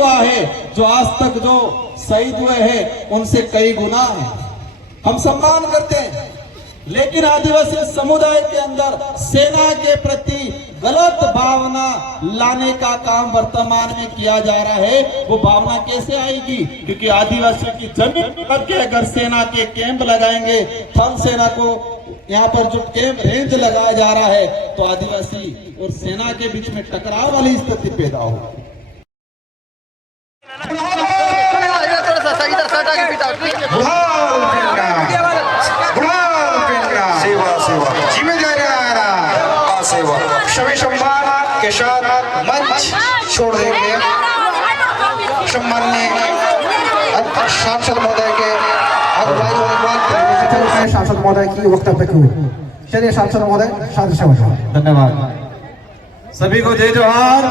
हुआ है, जो आज तक जो शहीद हुए हैं उनसे कई गुना है। हम सम्मान करते हैं, लेकिन आदिवासी समुदाय के अंदर सेना के प्रति गलत भावना लाने का काम वर्तमान में किया जा रहा है। वो भावना कैसे आएगी? क्योंकि आदिवासियों की जमीन पर के अगर सेना के कैंप लगाएंगे, थल सेना को यहाँ पर जो कैंप रेंज लगाया जा रहा है, तो आदिवासी और सेना के बीच में टकराव वाली स्थिति पैदा हो। सभी सम्मान के साथ मंच छोड़ देंगे। सम्माननीय सांसद महोदय के सांसद महोदय की वक्तव्य की। चलिए सांसद महोदय सादर से बजाओ। धन्यवाद। सभी को जय जोहार।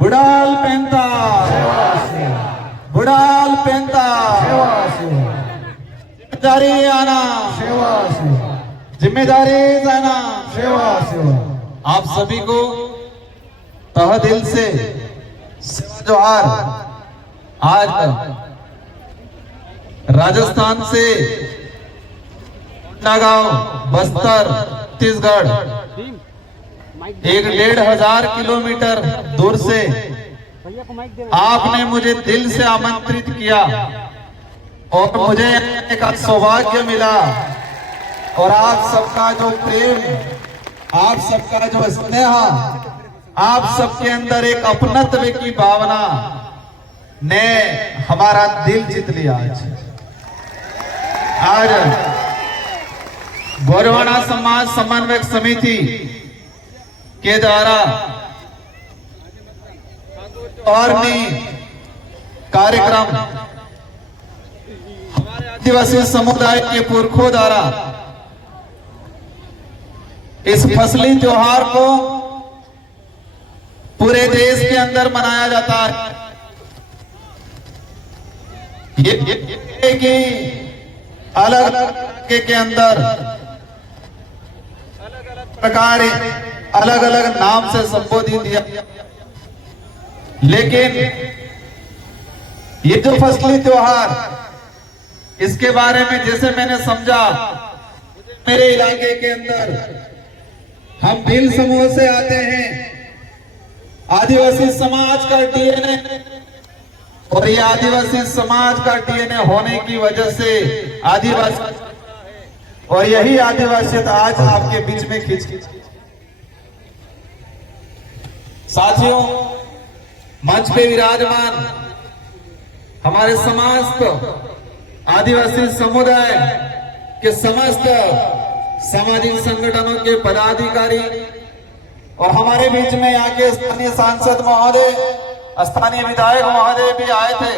बुढ़ाल पेंता, बुढ़ाल पेंता, जिम्मेदारी आना, जिम्मेदारी जाना। आप सभी को तह दिल से जोहार। आज राजस्थान से नागांव, बस्तर, छत्तीसगढ़ 1,500 किलोमीटर दूर से आपने मुझे दिल से आमंत्रित किया और मुझे एक सौभाग्य मिला। और आप सबका जो प्रेम, आप सबका जो स्नेह, आप सबके अंदर एक अपनत्व की भावना ने हमारा दिल जीत लिया। आज गोरवाना समाज समन्वयक समिति के द्वारा और कार्यक्रम आदिवासी समुदाय के पुरखों द्वारा इस फसली त्योहार को पूरे देश के अंदर मनाया जाता है। ये कि अलग अलग के अंदर प्रकार अलग अलग नाम से संबोधित किया, लेकिन ये जो फसली त्योहार, इसके बारे में जैसे मैंने समझा, मेरे इलाके के अंदर हम भील समूह से आते हैं। आदिवासी समाज का डीएनए, और ये आदिवासी समाज का डीएनए होने की वजह से आदिवासी, और यही आदिवासियत आज आपके बीच में खिंच। साथियों, मंच पे विराजमान हमारे समस्त आदिवासी समुदाय के समस्त सामाजिक संगठनों के पदाधिकारी और हमारे बीच में यहाँ के स्थानीय सांसद महोदय, स्थानीय विधायक महोदय भी आए थे,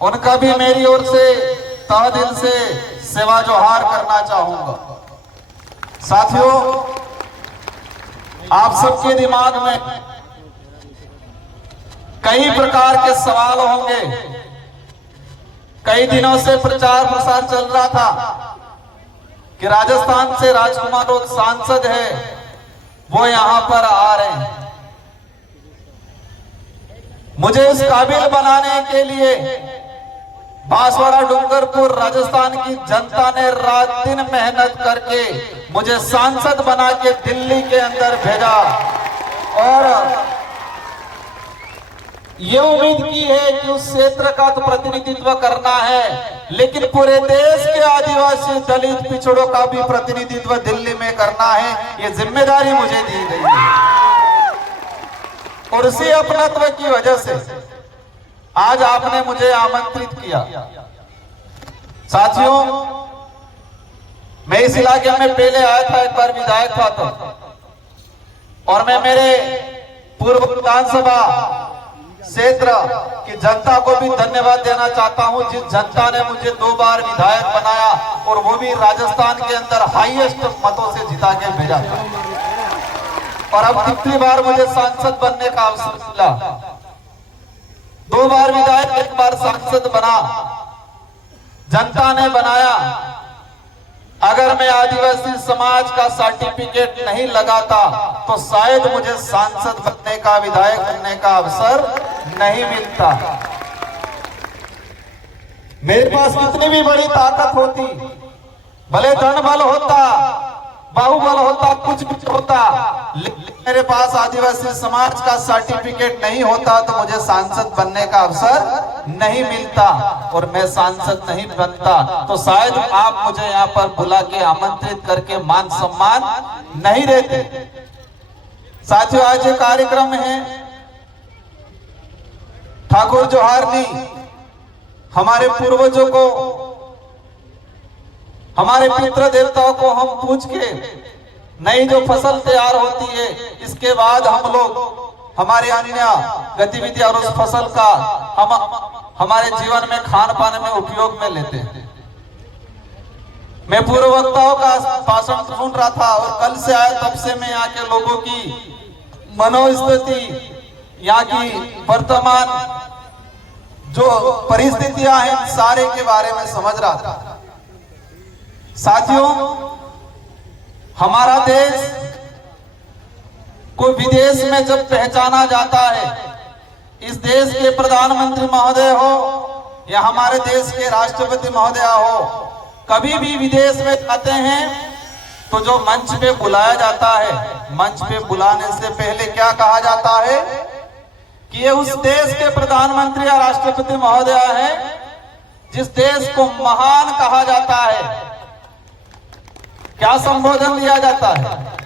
उनका भी मेरी ओर से तहे दिल से सेवा जोहार करना चाहूंगा। साथियों, आप सबके दिमाग में कई प्रकार के सवाल होंगे। कई दिनों से प्रचार प्रसार चल रहा था कि राजस्थान से राजकुमार लोग सांसद है, वो यहां पर आ रहे हैं। मुझे इस काबिल बनाने के लिए बांसवाड़ा डूंगरपुर राजस्थान की जनता ने रात दिन मेहनत करके मुझे सांसद बना के दिल्ली के अंदर भेजा और ये उम्मीद की है कि उस क्षेत्र का तो प्रतिनिधित्व करना है, लेकिन पूरे देश के आदिवासी दलित पिछड़ों का भी प्रतिनिधित्व दिल्ली में करना है। ये जिम्मेदारी मुझे दी गई है और उसी अपनत्व की वजह से आज आपने मुझे आमंत्रित किया। साथियों, मैं इस इलाके में पहले आया था, एक बार विधायक था तो, और मैं मेरे पूर्व विधानसभा क्षेत्र की जनता को भी धन्यवाद देना चाहता हूं, जिस जनता ने मुझे 2 बार विधायक बनाया और वो भी राजस्थान के अंदर हाईएस्ट मतों से जिता के भेजा था। और अब तीसरी बार मुझे सांसद बनने का अवसर मिला। 2 बार विधायक, 1 बार सांसद बना, जनता ने बनाया। अगर मैं आदिवासी समाज का सर्टिफिकेट नहीं लगाता तो शायद मुझे सांसद बनने का, विधायक बनने का अवसर नहीं मिलता। मेरे पास कितनी भी बड़ी ताकत होती, भले धन बल होता, बाहुबल होता, कुछ भी होता, लेकिन मेरे पास आदिवासी समाज का सर्टिफिकेट नहीं होता तो मुझे सांसद बनने का अवसर नहीं मिलता और मैं सांसद नहीं बनता तो शायद आप मुझे यहाँ पर बुला के आमंत्रित करके मान सम्मान नहीं देते। साथियों, आज ये कार्यक्रम है ठाकुर जोहारनी हमारे पूर्वजों को, हमारे पितृ देवताओं को हम पूछ के नई जो फसल तैयार होती है, इसके बाद हम लोग हमारे अन्य गतिविधि और उस फसल का हम हमारे जीवन में खान पान में उपयोग में लेते हैं। मैं पूर्व वक्ताओं का भाषण सुन रहा था और कल से आया तब से मैं यहाँ के लोगों की मनोस्थिति, यहाँ की वर्तमान जो परिस्थितियां हैं, सारे के बारे में समझ रहा था। साथियों, हमारा देश को विदेश में जब पहचाना जाता है, इस देश के प्रधानमंत्री महोदय हो या हमारे देश के राष्ट्रपति महोदय हो, कभी भी विदेश में जाते हैं तो जो मंच पे बुलाया जाता है, मंच पे बुलाने से पहले क्या कहा जाता है कि ये उस देश के प्रधानमंत्री या राष्ट्रपति महोदय हैं जिस देश को महान कहा जाता है। क्या संबोधन दिया जाता है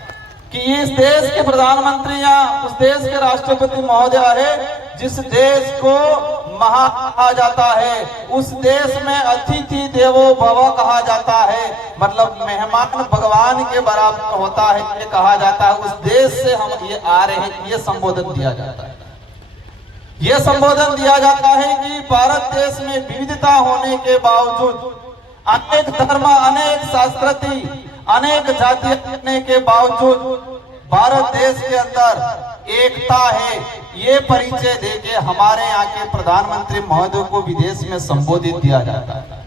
कि इस देश के प्रधानमंत्री या उस देश के राष्ट्रपति महोदय है जिस देश को महान कहा जाता है, उस देश में अतिथि देवो भव कहा जाता है, मतलब मेहमान भगवान के बराबर होता है, ये कहा जाता है। उस देश से हम ये आ रहे हैं, ये संबोधन दिया जाता है। ये संबोधन दिया जाता है कि भारत देश में विविधता होने के बावजूद, अनेक धर्म, अनेक संस्कृति, अनेक जाति होने के बावजूद भारत देश के अंदर एकता है, ये परिचय देके हमारे यहाँ के प्रधानमंत्री महोदय को विदेश में संबोधित किया जाता है।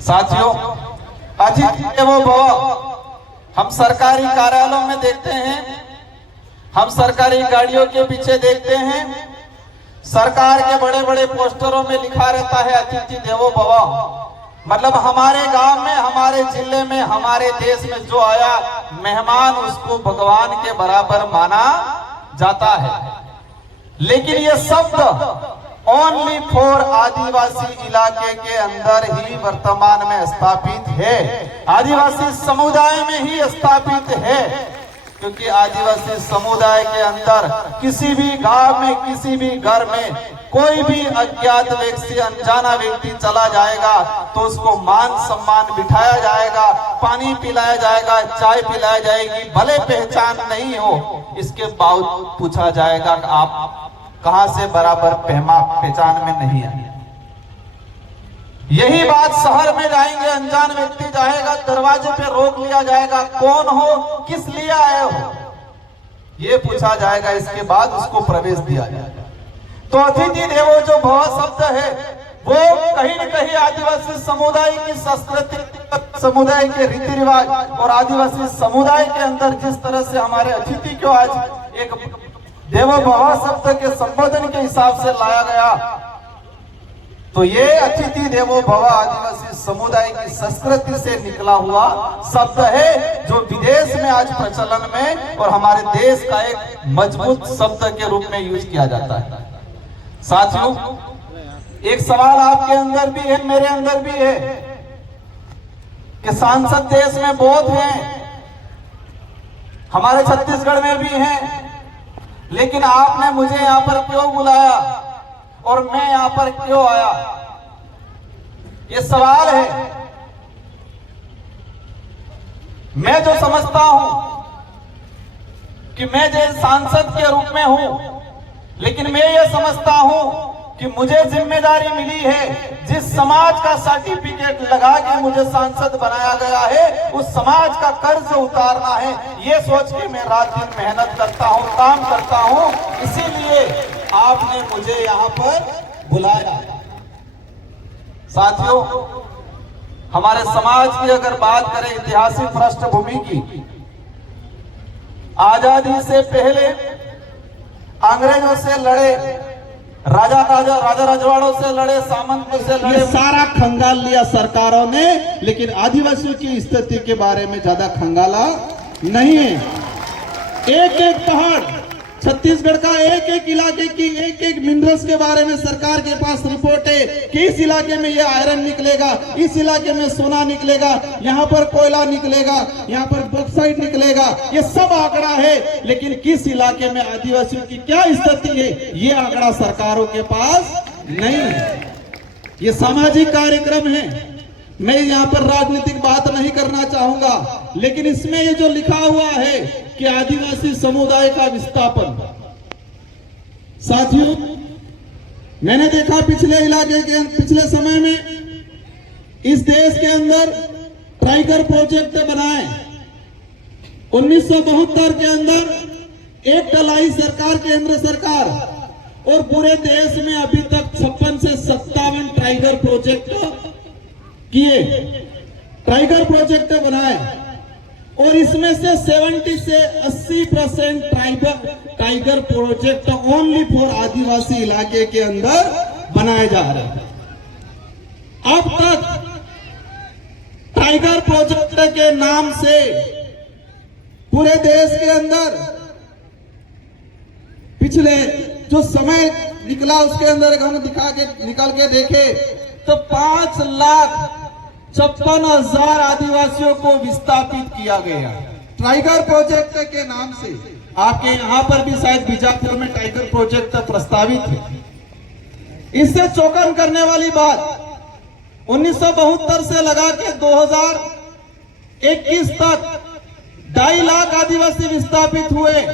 साथियों, अतिथि देवो भव हम सरकारी कार्यालयों में देखते हैं, हम सरकारी गाड़ियों के पीछे देखते हैं, सरकार के बड़े बड़े पोस्टरों में लिखा रहता है अतिथि देवो भव। मतलब हमारे गांव में, हमारे जिले में, हमारे देश में जो आया मेहमान, उसको भगवान के बराबर माना जाता है। लेकिन ये शब्द ओनली फॉर आदिवासी इलाके के अंदर ही वर्तमान में स्थापित है, आदिवासी समुदाय में ही स्थापित है, क्योंकि आदिवासी समुदाय के अंदर किसी भी गांव में, किसी भी घर में कोई भी अज्ञात व्यक्ति, अनजाना व्यक्ति चला जाएगा तो उसको मान सम्मान बिठाया जाएगा, पानी पिलाया जाएगा, चाय पिलाई जाएगी, भले पहचान नहीं हो, इसके बावजूद पूछा जाएगा कि आप कहां से, बराबर पहचान में नहीं आए। यही बात शहर में जाएंगे, अनजान व्यक्ति जाएगा, दरवाजे पे रोक लिया जाएगा, कौन हो, किस लिए आए हो, ये पूछा जाएगा, इसके बाद उसको प्रवेश दिया जाएगा। तो अतिथि देवो जो भव शब्द है वो कहीं न कहीं आदिवासी समुदाय की संस्कृति, समुदाय के रीति रिवाज और आदिवासी समुदाय के अंदर जिस तरह से हमारे अतिथि को आज एक देवो भव शब्द के संबोधन के हिसाब से लाया गया, तो ये अतिथि देवो भव आदिवासी समुदाय की संस्कृति से निकला हुआ शब्द है जो विदेश में आज प्रचलन में और हमारे देश का एक मजबूत शब्द के रूप में यूज किया जाता है। साथियों, एक सवाल आपके अंदर भी है, मेरे अंदर भी है कि सांसद देश में बहुत हैं, हमारे छत्तीसगढ़ में भी हैं, लेकिन आपने मुझे यहां पर क्यों बुलाया और मैं यहां पर क्यों आया, ये सवाल है। मैं जो समझता हूं कि मैं जो सांसद के रूप में हूं, लेकिन मैं ये समझता हूं कि मुझे जिम्मेदारी मिली है, जिस समाज का सर्टिफिकेट लगा के मुझे सांसद बनाया गया है, उस समाज का कर्ज उतारना है, ये सोच के मैं रात दिन मेहनत करता हूं, काम करता हूं, इसीलिए आपने मुझे यहां पर बुलाया। साथियों, हमारे समाज की अगर बात करें ऐतिहासिक पृष्ठभूमि की, आजादी से पहले अंग्रेजों से लड़े, राजा रजवाड़ों से लड़े, सामंतों से लड़े, सारा खंगाल लिया सरकारों ने, लेकिन आदिवासियों की स्थिति के बारे में ज्यादा खंगाला नहीं है। एक एक पहाड़, छत्तीसगढ़ का एक एक इलाके की एक एक मिनरल्स के बारे में सरकार के पास रिपोर्ट है कि इस इलाके में ये आयरन निकलेगा, इस इलाके में सोना निकलेगा, यहाँ पर कोयला निकलेगा, यहाँ पर बॉक्साइट निकलेगा, ये सब आंकड़ा है। लेकिन किस इलाके में आदिवासियों की क्या स्थिति है, ये आंकड़ा सरकारों के पास नहीं है। ये सामाजिक कार्यक्रम है। मैं यहाँ पर राजनीतिक बात नहीं करना चाहूंगा, लेकिन इसमें ये जो लिखा हुआ है कि आदिवासी समुदाय का विस्थापन, साथियों मैंने देखा पिछले समय में इस देश के अंदर टाइगर प्रोजेक्ट बनाए। 1972 के अंदर एक टलाई सरकार, केंद्र सरकार, और पूरे देश में अभी तक 56 से 57 टाइगर प्रोजेक्ट किए, टाइगर प्रोजेक्ट बनाए, और इसमें से 70 से 80% टाइगर प्रोजेक्ट ओनली फॉर आदिवासी इलाके के अंदर बनाए जा रहे हैं। अब तक टाइगर प्रोजेक्ट के नाम से पूरे देश के अंदर पिछले जो समय निकला उसके अंदर हम निकाल के देखे तो 5,56,000 आदिवासियों को विस्थापित किया गया टाइगर प्रोजेक्ट के नाम से। आपके यहां पर भी शायद बीजापुर में टाइगर प्रोजेक्ट प्रस्तावित है। इससे चौंकन करने वाली बात, 1972 से लगा के 2021 तक 2.5 लाख आदिवासी विस्थापित हुए,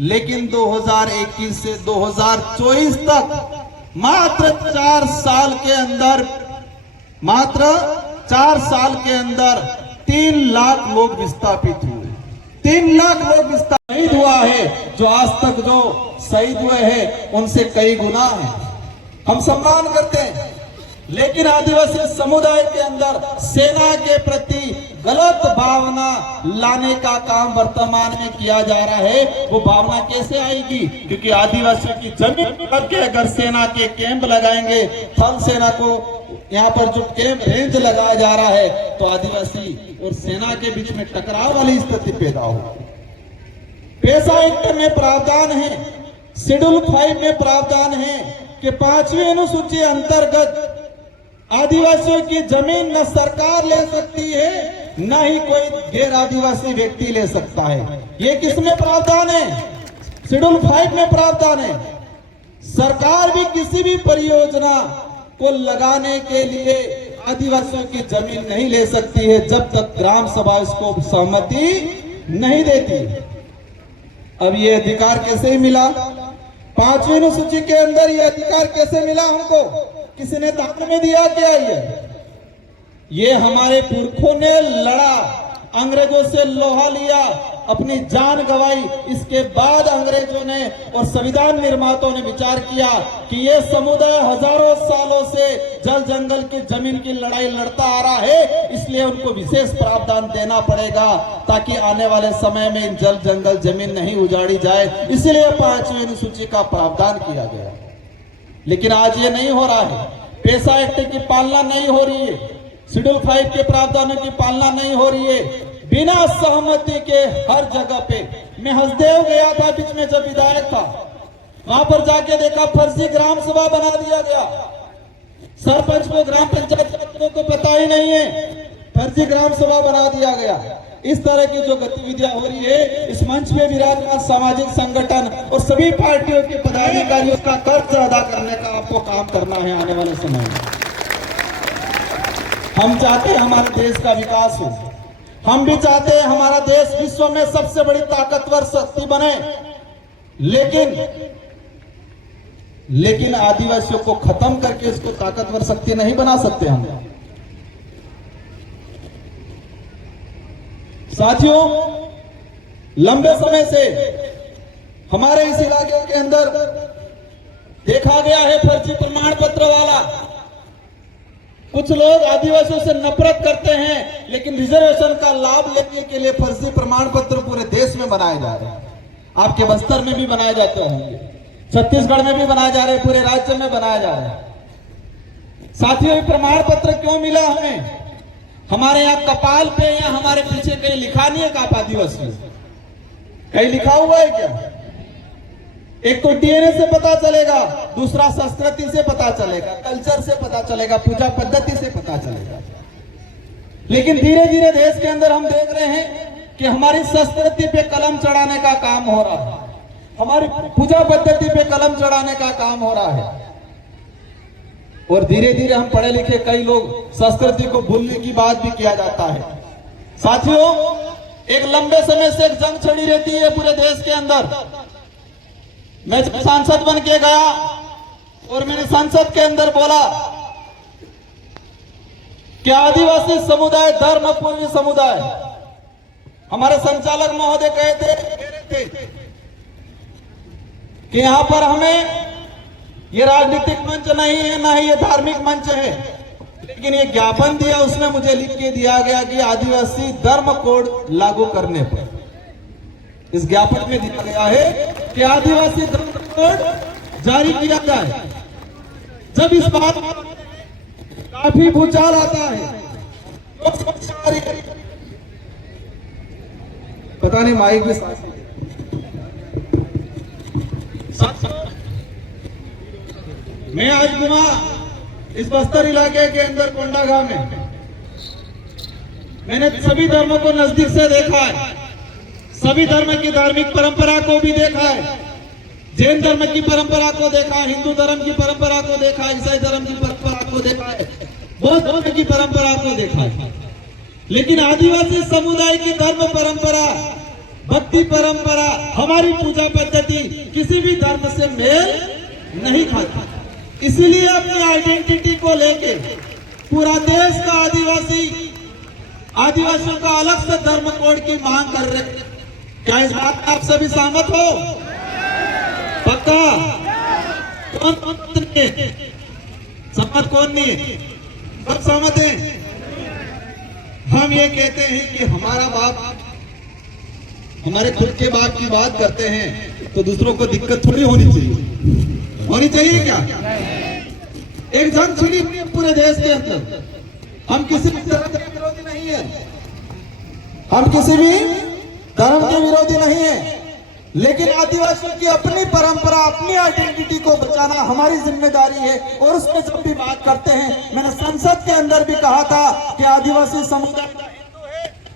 लेकिन 2021 से 2024 तक मात्र 4 साल के अंदर 3 लाख लोग विस्थापित हुए। 3 लाख लोग विस्थापित हुआ है, जो आज तक जो शहीद हुए हैं उनसे कई गुना है। हम सम्मान करते हैं, लेकिन आदिवासी समुदाय के अंदर सेना के प्रति गलत भावना लाने का काम वर्तमान में किया जा रहा है। वो भावना कैसे आएगी? क्योंकि आदिवासियों की जमीन पर के अगर सेना के कैंप लगाएंगे, थल सेना को यहाँ पर जो कैंप रेंज लगाया जा रहा है, तो आदिवासी और सेना के बीच में टकराव वाली स्थिति पैदा होगी। पेशा एक्ट में प्रावधान है, शेड्यूल 5 में प्रावधान है कि 5वीं अनुसूची अंतर्गत आदिवासियों की जमीन न सरकार ले सकती है, न ही कोई गैर आदिवासी व्यक्ति ले सकता है। ये किसमें प्रावधान है? शेड्यूल 5 में प्रावधान है। सरकार भी किसी भी परियोजना को लगाने के लिए आदिवासियों की जमीन नहीं ले सकती है जब तक ग्राम सभा इसको सहमति नहीं देती। अब ये अधिकार कैसे मिला? 5वीं अनुसूची के अंदर ये अधिकार कैसे मिला हमको? किसी ने दान में दिया क्या? ये हमारे पुरखों ने लड़ा, अंग्रेजों से लोहा लिया, अपनी जान गंवाई। इसके बाद अंग्रेजों ने और संविधान निर्माताओं ने विचार किया कि ये समुदाय हजारों सालों से जल जंगल की जमीन की लड़ाई लड़ता आ रहा है, इसलिए उनको विशेष प्रावधान देना पड़ेगा ताकि आने वाले समय में इन जल जंगल जमीन नहीं उजाड़ी जाए। इसलिए 5वीं अनुसूची का प्रावधान किया गया। लेकिन आज ये नहीं हो रहा है। पेशा एक्ट की पालना नहीं हो रही है, शेड्यूल 5 के प्रावधानों की पालना नहीं हो रही है। बिना सहमति के हर जगह पे, मैं हसदेव गया था बीच में जब विधायक था, वहां पर जाके देखा फर्जी ग्राम सभा बना दिया गया। सरपंच को, ग्राम पंचायत को पता ही नहीं है, फर्जी ग्राम सभा बना दिया गया। इस तरह की जो गतिविधियां हो रही है, इस मंच पे विराजमान सामाजिक संगठन और सभी पार्टियों के पदाधिकारियों का कर्ज अदा करने का आपको काम करना है आने वाले समय में। हम चाहते हैं हमारे देश का विकास हो, हम भी चाहते हैं हमारा देश विश्व में सबसे बड़ी ताकतवर शक्ति बने, लेकिन आदिवासियों को खत्म करके इसको ताकतवर शक्ति नहीं बना सकते हम। साथियों, लंबे समय से हमारे इस इलाके के अंदर देखा गया है फर्जी प्रमाण पत्र वाला कुछ लोग आदिवासियों से नफरत करते हैं, लेकिन रिजर्वेशन का लाभ लेने के लिए फर्जी प्रमाण पत्र पूरे देश में बनाए जा रहे हैं। आपके बस्तर में भी बनाए जाते होंगे, छत्तीसगढ़ में भी बनाए जा रहे हैं, पूरे राज्य में बनाए जा रहे हैं। साथियों, ये प्रमाण पत्र क्यों मिला हमें? हमारे यहाँ कपाल पे या हमारे पीछे कहीं लिखा नहीं है कि आप आदिवासी, कहीं लिखा हुआ है क्या? एक तो डीएनए से पता चलेगा, दूसरा संस्कृति से पता चलेगा, कल्चर से पता चलेगा, पूजा पद्धति से पता चलेगा। लेकिन धीरे धीरे देश के अंदर हम देख रहे हैं कि हमारी संस्कृति पे कलम चढ़ाने का काम हो रहा है, हमारी पूजा पद्धति पे कलम चढ़ाने का काम हो रहा है। और धीरे धीरे हम पढ़े लिखे कई लोग संस्कृति को भूलने की बात भी किया जाता है। साथियों, एक लंबे समय से एक जंग छिड़ी रहती है पूरे देश के अंदर। मैं जब सांसद बन के गया और मैंने संसद के अंदर बोला कि आदिवासी समुदाय धर्मपूर्ण समुदाय, हमारे संचालक महोदय कह थे कि यहां पर हमें ये राजनीतिक मंच नहीं है, ना ही ये धार्मिक मंच है, लेकिन ये ज्ञापन दिया, उसमें मुझे लिख के दिया गया कि आदिवासी धर्म कोड लागू करने पर, इस ज्ञापन में दिया गया है कि आदिवासी धर्म कोड जारी किया जाए। जब इस बात काफी भूचाल आता है, पता नहीं माइक भी मैं आज घुमा इस बस्तर इलाके के अंदर कोंडागांव में, मैंने सभी धर्मों को नजदीक से देखा है, सभी धर्म की धार्मिक परंपरा को भी देखा है। जैन धर्म की परंपरा को देखा है, हिंदू धर्म की परंपरा को देखा है, ईसाई धर्म की परंपरा को देखा है, बौद्ध धर्म की परंपरा को देखा है। लेकिन आदिवासी समुदाय की धर्म परंपरा, भक्ति परंपरा, हमारी पूजा पद्धति किसी भी धर्म से मेल नहीं खाती। इसीलिए अपनी आइडेंटिटी को लेके पूरा देश का आदिवासियों का अलग से धर्म कोड की मांग कर रहे हैं। क्या इस बात में आप सभी सहमत हो? पक्का? कौन नहीं? सहमत कौन नहीं है? सब सहमत हैं। हम ये कहते हैं कि हमारा बाप, हमारे खुद के बाप की बात करते हैं तो दूसरों को दिक्कत थोड़ी होनी चाहिए क्या? एक जंग छिड़ी हुई है पूरे देश के अंदर। हम किसी भी धर्म के विरोधी नहीं है, हम किसी भी धर्म के विरोधी नहीं है, लेकिन आदिवासियों की अपनी परंपरा, अपनी आइडेंटिटी को बचाना हमारी जिम्मेदारी है। और उसमें जब भी बात करते हैं, मैंने संसद के अंदर भी कहा था कि आदिवासी समुदाय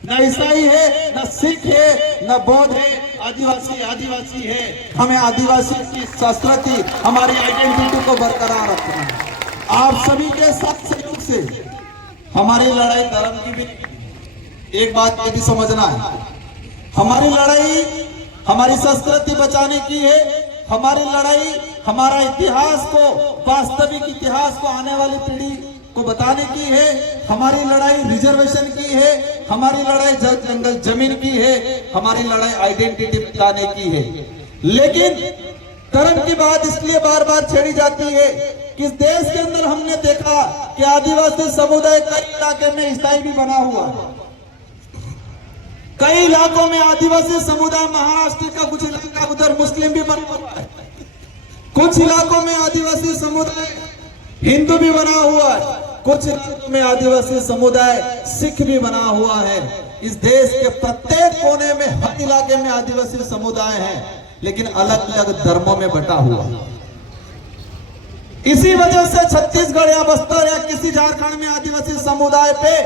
न ईसाई है, न सिख है, न बौद्ध है, आदिवासी है। हमें आदिवासी की संस्कृति, हमारी आइडेंटिटी को बरकरार रखना है। आप सभी के साथ सहयोग से हमारी लड़ाई धर्म की भी, एक बात ये भी समझना है, हमारी लड़ाई हमारी संस्कृति बचाने की है। हमारी लड़ाई हमारा इतिहास को, वास्तविक इतिहास को आने वाली पीढ़ी को बताने की है। हमारी लड़ाई रिजर्वेशन की है, हमारी लड़ाई जंगल जमीन की है, हमारी लड़ाई आइडेंटिटी बताने की है। लेकिन धर्म की बात इसलिए बार बार छेड़ी जाती है कि इस देश के अंदर हमने देखा कि आदिवासी समुदाय कई इलाके में ईसाई भी बना हुआ है, कई इलाकों में आदिवासी समुदाय, महाराष्ट्र का कुछ इलाका उधर मुस्लिम भी बना हुआ है, कुछ इलाकों में आदिवासी समुदाय हिंदू भी बना हुआ है, कुछ इलाकों में आदिवासी समुदाय सिख भी बना हुआ है। इस देश के प्रत्येक कोने में, हर इलाके में आदिवासी समुदाय है, लेकिन अलग अलग धर्मों में बटा हुआ है। इसी वजह से छत्तीसगढ़ या बस्तर या किसी झारखंड में आदिवासी समुदाय पे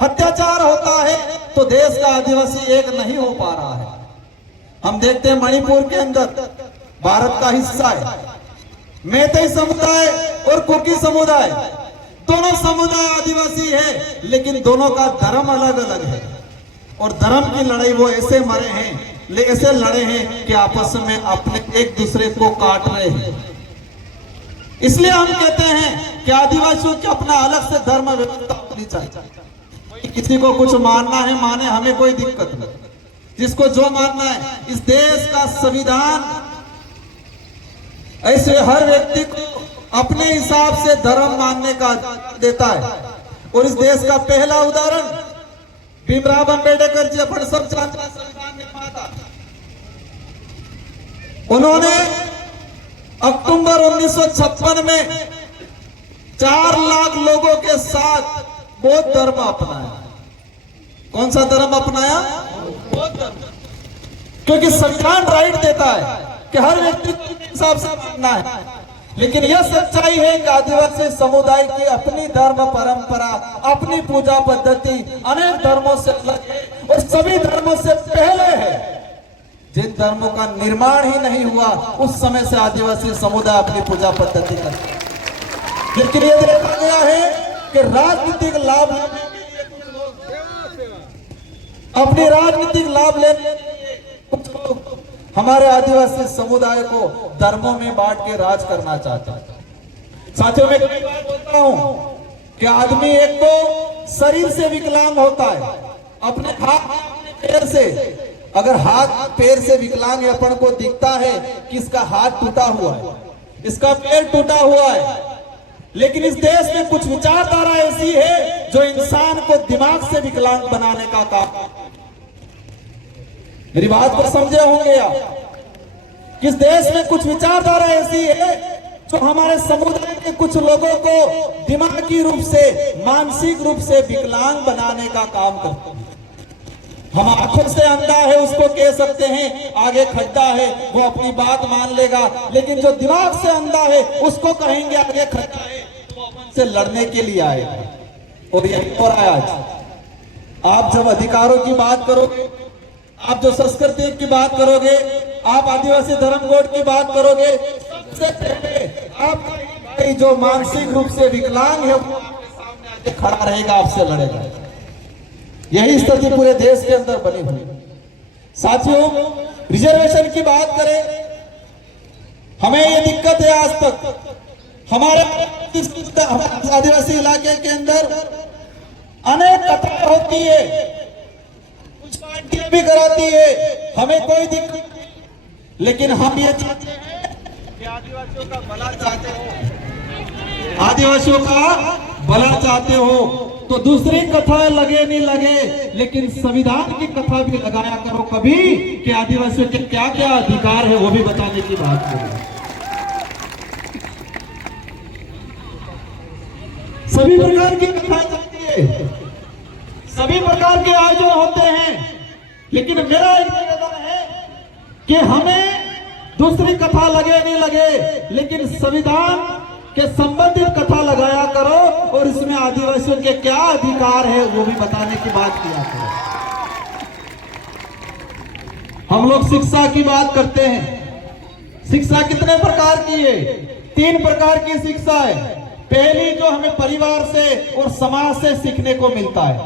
अत्याचार होता है तो देश का आदिवासी एक नहीं हो पा रहा है। हम देखते हैं मणिपुर के अंदर भारत का हिस्सा है, मैतेई समुदाय और कुकी समुदाय, दोनों समुदाय आदिवासी है, लेकिन दोनों का धर्म अलग अलग है। और धर्म की लड़ाई वो ऐसे मरे हैं, ऐसे लड़े हैं कि आपस में अपने एक दूसरे को काट रहे हैं। इसलिए हम कहते हैं कि आदिवासियों की अपना अलग से धर्म व्यवस्था होनी चाहिए। किसी को कुछ मानना है माने, हमें कोई दिक्कत नहीं, जिसको जो मानना है। इस देश का संविधान ऐसे हर व्यक्ति को अपने हिसाब से धर्म मानने का देता है। और इस देश का पहला उदाहरण भीमराव अंबेडकर जी, अपन सब जानते हैं, संविधान निर्माता। उन्होंने अक्टूबर 1956 में 4 लाख लोगों के साथ बौद्ध धर्म अपनाया। कौन सा धर्म अपनाया? बौद्ध धर्म। क्योंकि संविधान राइट देता है कि हर व्यक्ति को हिसाब से मानना है, लेकिन यह सच्चाई है कि आदिवासी समुदाय की अपनी धर्म परंपरा, अपनी पूजा पद्धति अनेक धर्मों से अलग है और सभी धर्मों से पहले है। जिन धर्मों का निर्माण ही नहीं हुआ उस समय से आदिवासी समुदाय अपनी पूजा पद्धति करते हैं। लेकिन यह देखा गया है कि राजनीतिक लाभ लेने के लिए कुछ लोग, अपनी राजनीतिक लाभ लेने के लिए कुछ लोग हमारे आदिवासी समुदाय को धर्मों में बांट के राज करना चाहते हैं। साथियों, मैं कई बार बोलता हूं कि आदमी एक तो शरीर से विकलांग होता है, अपने हाथ अपने पैर से। अगर हाथ पैर से विकलांग अपन को दिखता है कि इसका हाथ टूटा हुआ है, इसका पैर टूटा हुआ है, लेकिन इस देश में कुछ विचारधारा ऐसी है जो इंसान को दिमाग से विकलांग बनाने का काम। मेरी बात को समझे होंगे आप। किस देश में कुछ विचारधारा ऐसी है जो हमारे समुदाय के कुछ लोगों को दिमागी रूप से, मानसिक रूप से विकलांग बनाने का काम करते हैं। हम आंखों से अंधा है उसको कह सकते हैं आगे खड्डा है, वो अपनी बात मान लेगा, लेकिन जो दिमाग से अंधा है उसको कहेंगे आगे खड्डा है, तो अपन से लड़ने के लिए आएगा। और यही हो रहा है आज। आप जब अधिकारों की बात करोगे, आप जो संस्कृति की बात करोगे, आप आदिवासी धर्म कोड की बात करोगे, सबसे पहले आपका जो मानसिक रूप से विकलांग है वो आपके सामने आके खड़ा रहेगा, आपसे लड़ेगा। यही स्थिति पूरे देश के अंदर बनी हुई। साथियों, रिजर्वेशन की बात करें, हमें ये दिक्कत है आज तक। हमारे आदिवासी इलाके के अंदर अनेक कतार होती है, कुछ पार्टियां भी कराती है, हमें कोई दिक्कत नहीं, लेकिन हम ये चाहते हैं कि आदिवासियों का भला चाहते हो, आदिवासियों का भला चाहते हो तो दूसरी कथा लगे नहीं लगे, लेकिन संविधान की कथा भी लगाया करो कभी कि आदिवासियों के क्या क्या अधिकार है वो भी बताने की बात करो। सभी प्रकार की कथा चलती है, सभी प्रकार के आयोजन होते हैं, लेकिन मेरा एक निवेदन है कि हमें दूसरी कथा लगे नहीं लगे, लेकिन संविधान के संबंधित कथा लगाया करो और इसमें आदिवासियों के क्या अधिकार है वो भी बताने की बात किया करो। हम लोग शिक्षा की बात करते हैं। शिक्षा कितने प्रकार की है? 3 प्रकार की शिक्षा है। पहली जो हमें परिवार से और समाज से सीखने को मिलता है।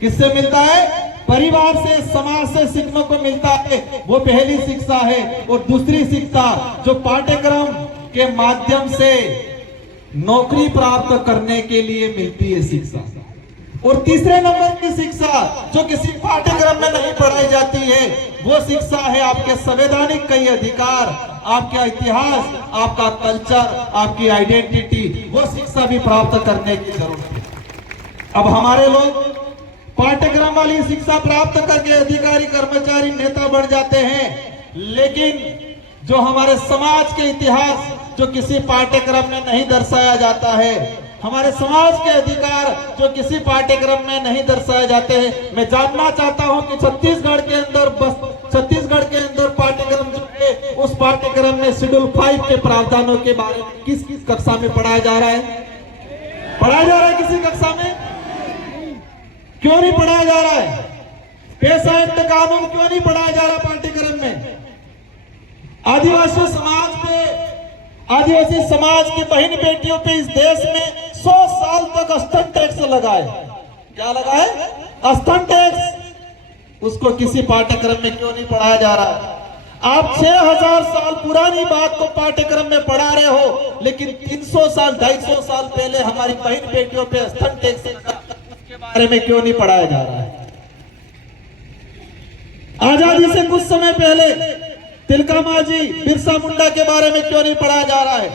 किससे मिलता है? परिवार से, समाज से सीखने को मिलता है, वो पहली शिक्षा है। और दूसरी शिक्षा जो पाठ्यक्रम के माध्यम से नौकरी प्राप्त करने के लिए मिलती है शिक्षा। और तीसरे नंबर की शिक्षा जो किसी पाठ्यक्रम में नहीं पढ़ाई जाती है, वो शिक्षा है आपके संवैधानिक कई अधिकार, आपका इतिहास, आपका कल्चर, आपकी आइडेंटिटी, वो शिक्षा भी प्राप्त करने की जरूरत है। अब हमारे लोग पाठ्यक्रम वाली शिक्षा प्राप्त करके अधिकारी, कर्मचारी, नेता बन जाते हैं, लेकिन जो हमारे समाज के इतिहास जो किसी पाठ्यक्रम में नहीं दर्शाया जाता है, हमारे समाज के अधिकार जो किसी पाठ्यक्रम में नहीं दर्शाए जाते हैं। मैं जानना चाहता हूं कि छत्तीसगढ़ के अंदर पाठ्यक्रम जो है, उस पाठ्यक्रम में शेड्यूल 5 के प्रावधानों के बारे में किस किस कक्षा में पढ़ाया जा रहा है? पढ़ाया जा रहा है किसी कक्षा में? क्यों नहीं पढ़ाया जा रहा है? पेशा एक्ट कानून क्यों नहीं पढ़ाया जा रहा पाठ्यक्रम में? आदिवासी समाज की बहन बेटियों पे इस देश में 100 साल तक स्तन टैक्स लगा है। क्या लगा है? स्तन टैक्स। उसको किसी पाठ्यक्रम में क्यों नहीं पढ़ाया जा रहा है? आप 6000 साल पुरानी बात को पाठ्यक्रम में पढ़ा रहे हो, लेकिन 300 साल 250 साल पहले हमारी बहन बेटियों पे स्तन टैक्स के बारे में क्यों नहीं पढ़ाया जा रहा है? आजादी से कुछ समय पहले तिलका मांझी, बिरसा मुंडा के बारे में क्यों नहीं पढ़ाया जा रहा है?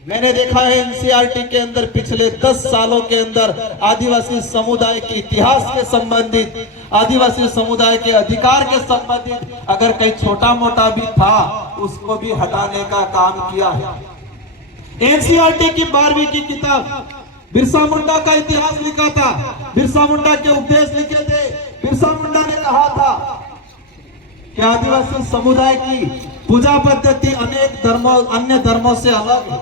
मैंने देखा है एनसीईआरटी के अंदर पिछले 10 सालों के अंदर आदिवासी समुदाय के इतिहास के संबंधित, आदिवासी समुदाय के अधिकार के संबंधित अगर कहीं छोटा मोटा भी था उसको भी हटाने का काम किया है। एनसीईआरटी की 12वीं की किताब बिरसा मुंडा का इतिहास लिखा था, बिरसा मुंडा के उपदेश लिखे थे। बिरसा मुंडा ने कहा था कि आदिवासी समुदाय की पूजा पद्धति अनेक धर्मों, अन्य धर्मों से अलग है,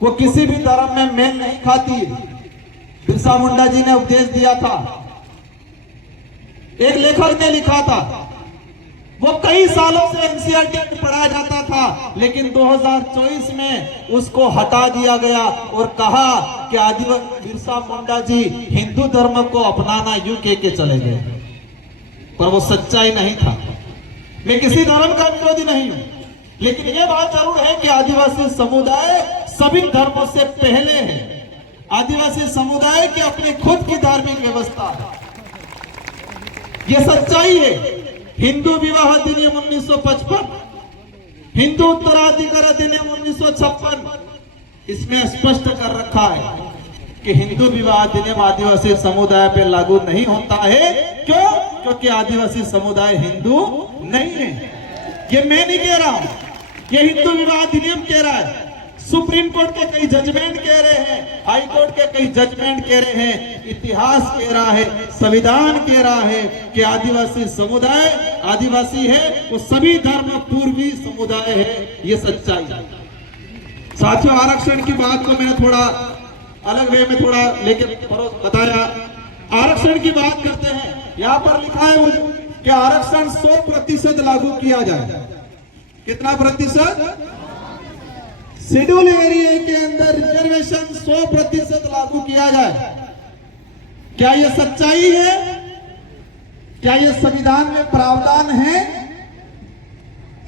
वो किसी भी धर्म में मेल नहीं खाती। बिरसा मुंडा जी ने उपदेश दिया था। एक लेखक ने लिखा था, वो कई सालों से एनसीईआरटी में पढ़ाया जाता था, लेकिन 2024 में उसको हटा दिया गया और कहा कि आदिवासी बिरसा मुंडा जी हिंदू धर्म को अपनाना यूके के चले गए। पर वो सच्चाई नहीं था। मैं किसी धर्म का विरोधी नहीं हूं, लेकिन यह बात जरूर है कि आदिवासी समुदाय सभी धर्मों से पहले है। आदिवासी समुदाय की अपनी खुद की धार्मिक व्यवस्था है, यह सच्चाई है। हिंदू विवाह अधिनियम 1955, हिंदू उत्तराधिकार अधिनियम 1956, इसमें स्पष्ट कर रखा है कि हिंदू विवाह अधिनियम आदिवासी समुदाय पे लागू नहीं होता है। क्यों? क्योंकि आदिवासी समुदाय हिंदू नहीं है। ये मैं नहीं कह रहा हूं, ये हिंदू विवाह अधिनियम कह रहा है। सुप्रीम कोर्ट के कई जजमेंट कह रहे हैं, हाई कोर्ट के कई जजमेंट कह रहे हैं, इतिहास कह रहा है, संविधान कह रहा है कि आदिवासी समुदाय आदिवासी है, वो सभी धर्म पूर्वी समुदाय है। ये सच्चाई है। साथियों, आरक्षण की बात को मैंने थोड़ा अलग वे में थोड़ा लेके बताया। आरक्षण की बात करते हैं। यहाँ पर लिखा है मुझे कि आरक्षण 100% लागू किया जाए। कितना प्रतिशत? शेड्यूल एरिया के अंदर रिजर्वेशन 100% लागू किया जाए। क्या यह सच्चाई है? क्या यह संविधान में प्रावधान है?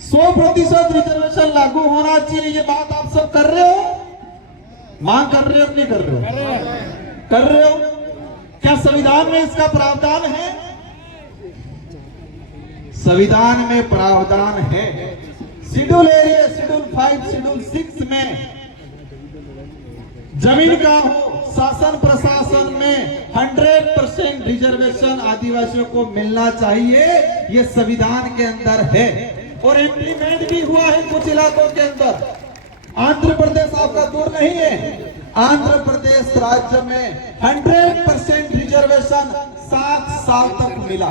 100% रिजर्वेशन लागू होना चाहिए। ये बात आप सब कर रहे हो? मांग कर रहे हो नहीं कर रहे हो? कर रहे हो। क्या संविधान में इसका प्रावधान है? संविधान में प्रावधान है। शेड्यूल एरिया, शेड्यूल 5, शेड्यूल 6 में जमीन का हो, शासन प्रशासन में 100% रिजर्वेशन आदिवासियों को मिलना चाहिए। ये संविधान के अंदर है और इम्प्लीमेंट भी हुआ है कुछ इलाकों के अंदर। आंध्र प्रदेश आपका दूर नहीं है। आंध्र प्रदेश राज्य में 100% रिजर्वेशन 7 साल तक मिला।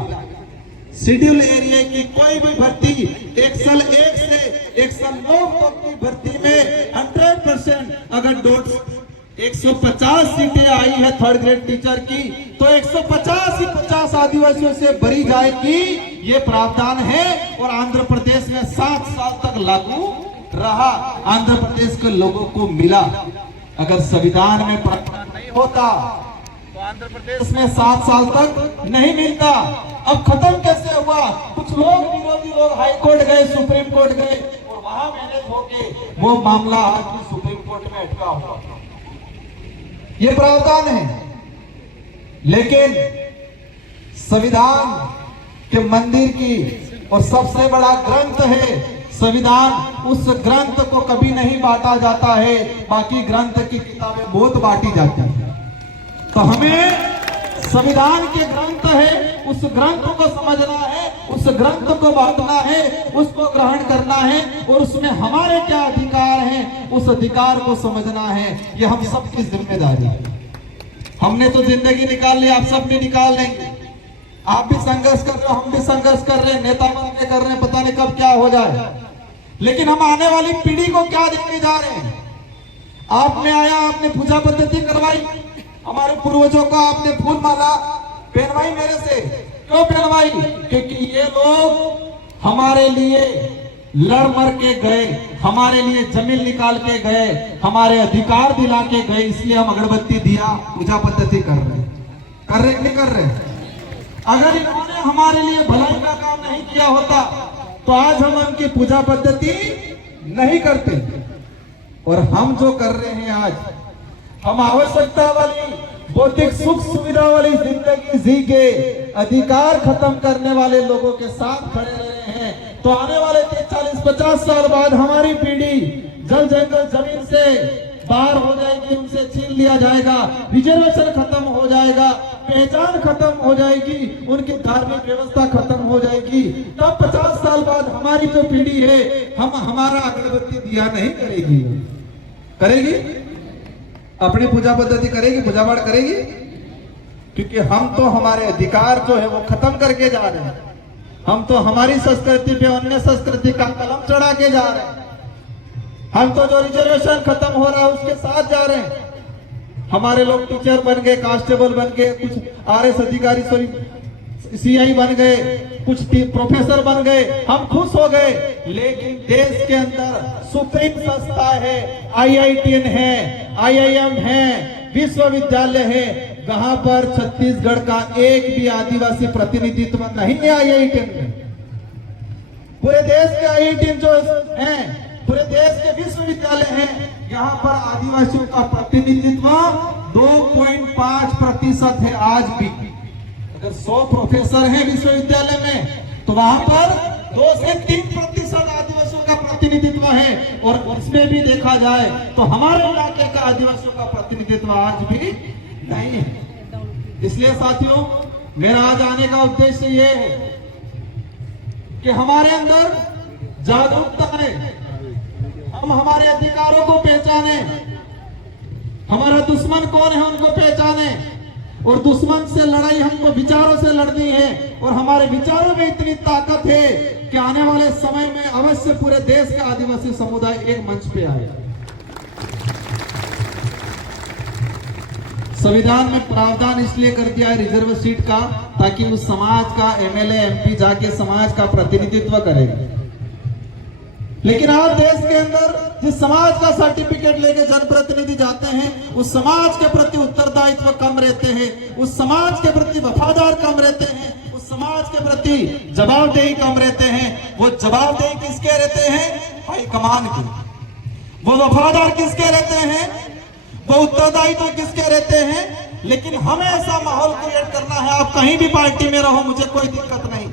शेड्यूल एरिया की कोई भी भर्ती एक्सल 1 से एक्सल 9 तक की भर्ती में 100% अगर 150 सीटें आई है थर्ड ग्रेड टीचर की, तो 150 ही 50 आदिवासियों से भरी जाएगी। ये प्रावधान है और आंध्र प्रदेश में 7 साल तक लागू रहा। आंध्र प्रदेश के लोगों को मिला। अगर संविधान में प्रावधान नहीं होता तो आंध्र प्रदेश में 7 साल तक नहीं मिलता। अब खत्म कैसे हुआ? कुछ लोग, विरोधी लोग हाई कोर्ट गए, सुप्रीम कोर्ट गए और वहां मैनेज होके वो मामला आज भी सुप्रीम कोर्ट में अटका हुआ। ये प्रावधान है, लेकिन संविधान के मंदिर की और सबसे बड़ा ग्रंथ है संविधान, उस ग्रंथ को कभी नहीं बांटा जाता है। बाकी ग्रंथ की किताबें बहुत बांटी जाती है। तो हमें संविधान के ग्रंथ है, उस ग्रंथ को समझना है, उस ग्रंथ को बांटना है, उसको ग्रहण करना है और उसमें हमारे क्या अधिकार हैं, उस अधिकार को समझना है। ये हम सबकी जिम्मेदारी है। हमने तो जिंदगी निकाल ली, आप सब भी निकाल लेंगे। आप भी संघर्ष कर रहे हो, हम भी संघर्ष कर रहे हैं, नेता बन के कर रहे हैं, पता नहीं कब क्या हो जाए। लेकिन हम आने वाली पीढ़ी को क्या देने जा रहे हैं? आपने आया, आपने पूजा पद्धति करवाई, हमारे पूर्वजों को आपने फूल माला पहनवाई मेरे से। क्यों पहनवाई? क्योंकि ये लोग हमारे लिए लड़ मर के गए, हमारे लिए जमीन निकाल के गए, हमारे अधिकार दिला के गए, इसलिए हम अगरबत्ती दिया पूजा पद्धति कर रहे कि नहीं कर रहे? अगर इन्होंने हमारे लिए भलाई का काम नहीं किया होता तो आज हम उनकी पूजा पद्धति नहीं करते। और हम जो कर रहे हैं आज, हम आवश्यकता वाली बौद्धिक सुख सुविधा वाली जिंदगी जी के अधिकार खत्म करने वाले लोगों के साथ खड़े रहे हैं। तो आने वाले 40-50 साल बाद हमारी पीढ़ी जल जंगल जमीन से दिया जाएगा, रिजर्वेशन खत्म हो जाएगा, पहचान खत्म हो जाएगी, उनकी धार्मिक व्यवस्था खत्म हो जाएगी, तब 50 साल बाद हमारी जो पीढ़ी है हमारा अगरबत्ती दिया नहीं करेगी। करेगी? अपनी पूजा पद्धति करेगी, पूजा पाठ करेगी? क्योंकि हम तो हमारे अधिकार जो है वो खत्म करके जा रहे हैं। हम तो हमारी संस्कृति पे अन्य संस्कृति का कलम चढ़ा के जा रहे हैं। हम तो जो रिजर्वेशन खत्म हो रहा है उसके साथ जा रहे हैं। हमारे लोग टीचर बन गए, कांस्टेबल बन गए, कुछ आरएस अधिकारी, सॉरी सीआई बन गए, कुछ प्रोफेसर बन गए, हम खुश हो गए। लेकिन देश के अंदर सुप्रीम संस्था है, IITN है, IIM है, विश्वविद्यालय है, वहां पर छत्तीसगढ़ का एक भी आदिवासी प्रतिनिधित्व नहीं है IITN में। पूरे देश के IITN जो हैं, पूरे देश के विश्वविद्यालय हैं, यहाँ पर आदिवासियों का प्रतिनिधित्व 2.5% है आज भी। अगर 100 प्रोफेसर हैं विश्वविद्यालय में तो वहां पर 2 से 3% आदिवासियों का प्रतिनिधित्व है। और उसमें भी देखा जाए तो हमारे इलाके का आदिवासियों का प्रतिनिधित्व आज भी नहीं है। इसलिए साथियों, मेरा आज आने का उद्देश्य ये है कि हमारे अंदर जागरूकता है, हम हमारे अधिकारों को पहचाने, हमारा दुश्मन कौन है उनको पहचाने, और दुश्मन से लड़ाई हमको विचारों से लड़नी है। और हमारे विचारों में इतनी ताकत है कि आने वाले समय में अवश्य पूरे देश का आदिवासी समुदाय एक मंच पे आएगा। संविधान में प्रावधान इसलिए कर दिया है रिजर्व सीट का, ताकि उस समाज का MLA MP जाके समाज का प्रतिनिधित्व करेगा। लेकिन आज देश के अंदर जिस समाज का सर्टिफिकेट लेके जनप्रतिनिधि जाते हैं, उस समाज के प्रति उत्तरदायित्व कम रहते हैं, उस समाज के प्रति वफादार कम रहते हैं, उस समाज के प्रति जवाबदेही कम रहते हैं। वो जवाबदेही किसके रहते हैं? हाईकमान की। वो वफादार किसके रहते हैं? वो उत्तरदायित्व किसके रहते हैं? लेकिन हमें ऐसा माहौल क्रिएट करना है, आप कहीं भी पार्टी में रहो, मुझे कोई दिक्कत नहीं,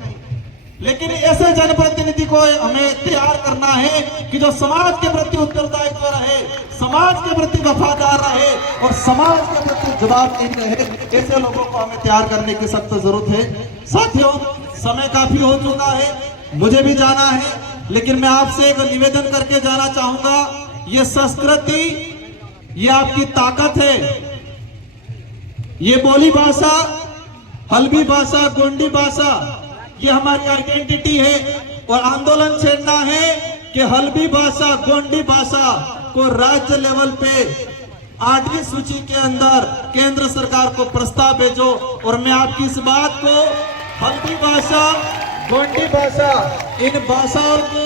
लेकिन ऐसे जनप्रतिनिधि को हमें तैयार करना है कि जो समाज के प्रति उत्तरदायित्व रहे, समाज के प्रति वफादार रहे और समाज के प्रति जवाबदेही रहे। ऐसे लोगों को हमें तैयार करने की सख्त जरूरत है। साथियों, समय काफी हो चुका है, मुझे भी जाना है, लेकिन मैं आपसे एक निवेदन करके जाना चाहूंगा। ये संस्कृति, ये आपकी ताकत है। ये बोली भाषा, हल्बी भाषा, गोंडी भाषा, ये हमारी आइडेंटिटी है। और आंदोलन छेड़ना है कि हल्बी भाषा, गोंडी भाषा को राज्य लेवल पे 8वीं सूची के अंदर केंद्र सरकार को प्रस्ताव भेजो। और मैं आपकी इस बात को, हल्बी भाषा, गोंडी भाषा, इन भाषाओं को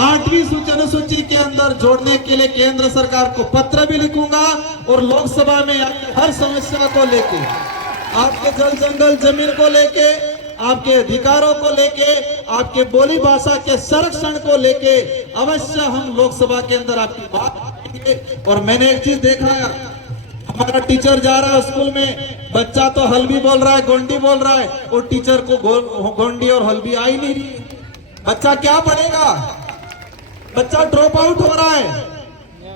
8वीं सूची के अंदर जोड़ने के लिए केंद्र सरकार को पत्र भी लिखूंगा। और लोकसभा में हर समस्या को लेके, आपके जल जंगल जमीन को लेके, आपके अधिकारों को लेके, आपके बोली भाषा के संरक्षण को लेके अवश्य हम लोकसभा के अंदर आपकी बात करेंगे। और मैंने एक चीज देखा है, हमारा टीचर जा रहा है स्कूल में, बच्चा तो हल्बी बोल रहा है, गोंडी बोल रहा है, और टीचर को गोंडी और हल्बी आ ही नहीं रही। बच्चा क्या पढ़ेगा? बच्चा ड्रॉप आउट हो रहा है।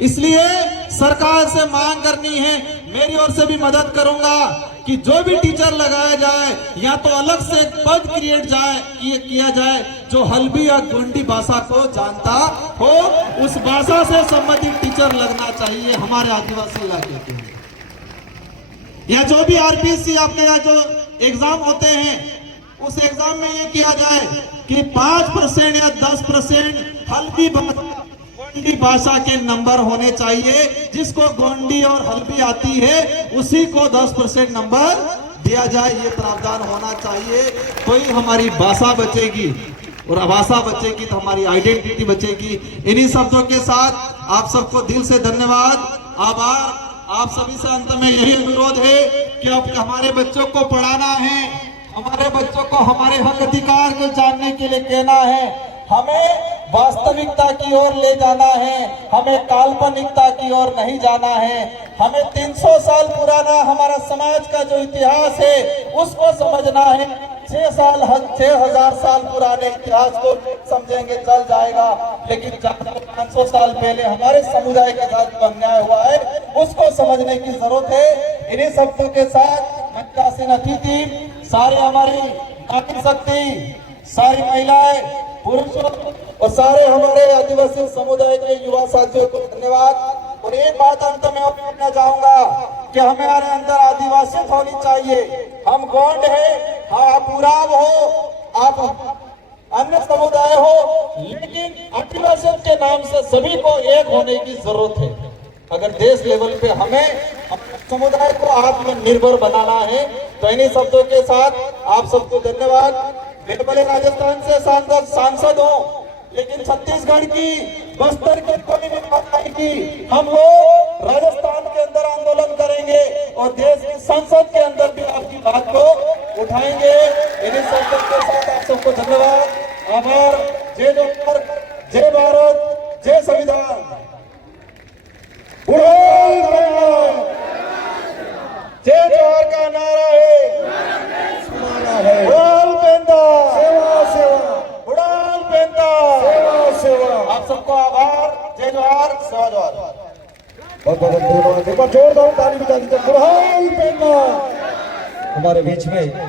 इसलिए सरकार से मांग करनी है, मेरी ओर से भी मदद करूंगा कि जो भी टीचर लगाया जाए, या तो अलग से एक पद क्रिएट किया जाए जो हल्बी या गोंडी भाषा को जानता हो, उस भाषा से संबंधित टीचर लगना चाहिए हमारे आदिवासी इलाके के। या जो भी RPC आपके यहाँ जो एग्जाम होते हैं, उस एग्जाम में ये किया जाए कि 5% या 10% हल्बी गोंडी भाषा के नंबर होने चाहिए। जिसको गोंडी और हल्बी आती है उसी को 10% नंबर दिया जाए, ये प्रावधान होना चाहिए। तो ही हमारी भाषा बचेगी, और भाषा बचेगी तो हमारी आइडेंटिटी बचेगी। इन्हीं शब्दों के साथ आप सबको दिल से धन्यवाद, आभार। आप सभी से अंत में यही अनुरोध है कि अब हमारे बच्चों को पढ़ाना है, हमारे बच्चों को हमारे हक अधिकार को जानने के लिए कहना है, हमें वास्तविकता की ओर ले जाना है, हमें काल्पनिकता की ओर नहीं जाना है। हमें 300 साल पुराना हमारा समाज का जो इतिहास है उसको समझना है। 6,000 साल पुराने इतिहास को समझेंगे चल जाएगा, लेकिन 500 साल पहले हमारे समुदाय के साथ जो अन्याय हुआ है उसको समझने की जरूरत है। इन्हीं शब्दों के साथ मंचासीन अतिथि, सारी हमारी नारी शक्ति, सारी महिलाएं, पुरुषों और सारे हमारे आदिवासी समुदाय के युवा साथियों को धन्यवाद। और एक बात अंत में और कहना चाहूंगा कि हमारे अंदर आदिवासियत होनी चाहिए। हम गौंड है, हाँ आप उराव हो, आप अन्य समुदाय हो, लेकिन आदिवासियत के नाम से सभी को एक होने की जरूरत है। अगर देश लेवल पे हमें अपने समुदाय को आत्मनिर्भर बनाना है तो इन्हीं शब्दों के साथ आप सबको धन्यवाद। मैं भले राजस्थान से सांसद हूँ, लेकिन छत्तीसगढ़ की, बस्तर की कोई भी बात नहीं की। हम लोग राजस्थान के अंदर आंदोलन करेंगे और देश की संसद के अंदर भी आपकी बात को उठाएंगे। इन्हीं शब्दों के साथ आप सबको धन्यवाद, आभार। जय जोहर, जय भारत, जय संविधान। जय जोहर का नारा है, उड़ाल पेंदा सेवा सेवा, उड़ाल पेंदा सेवा सेवा। आप सबको आभार। जय जोहर, सेवा जोहर। बहुत बहुत धन्यवाद। एक बार जोरदार ताली बजा दीजिए। उड़ाल पेंदा हमारे बीच में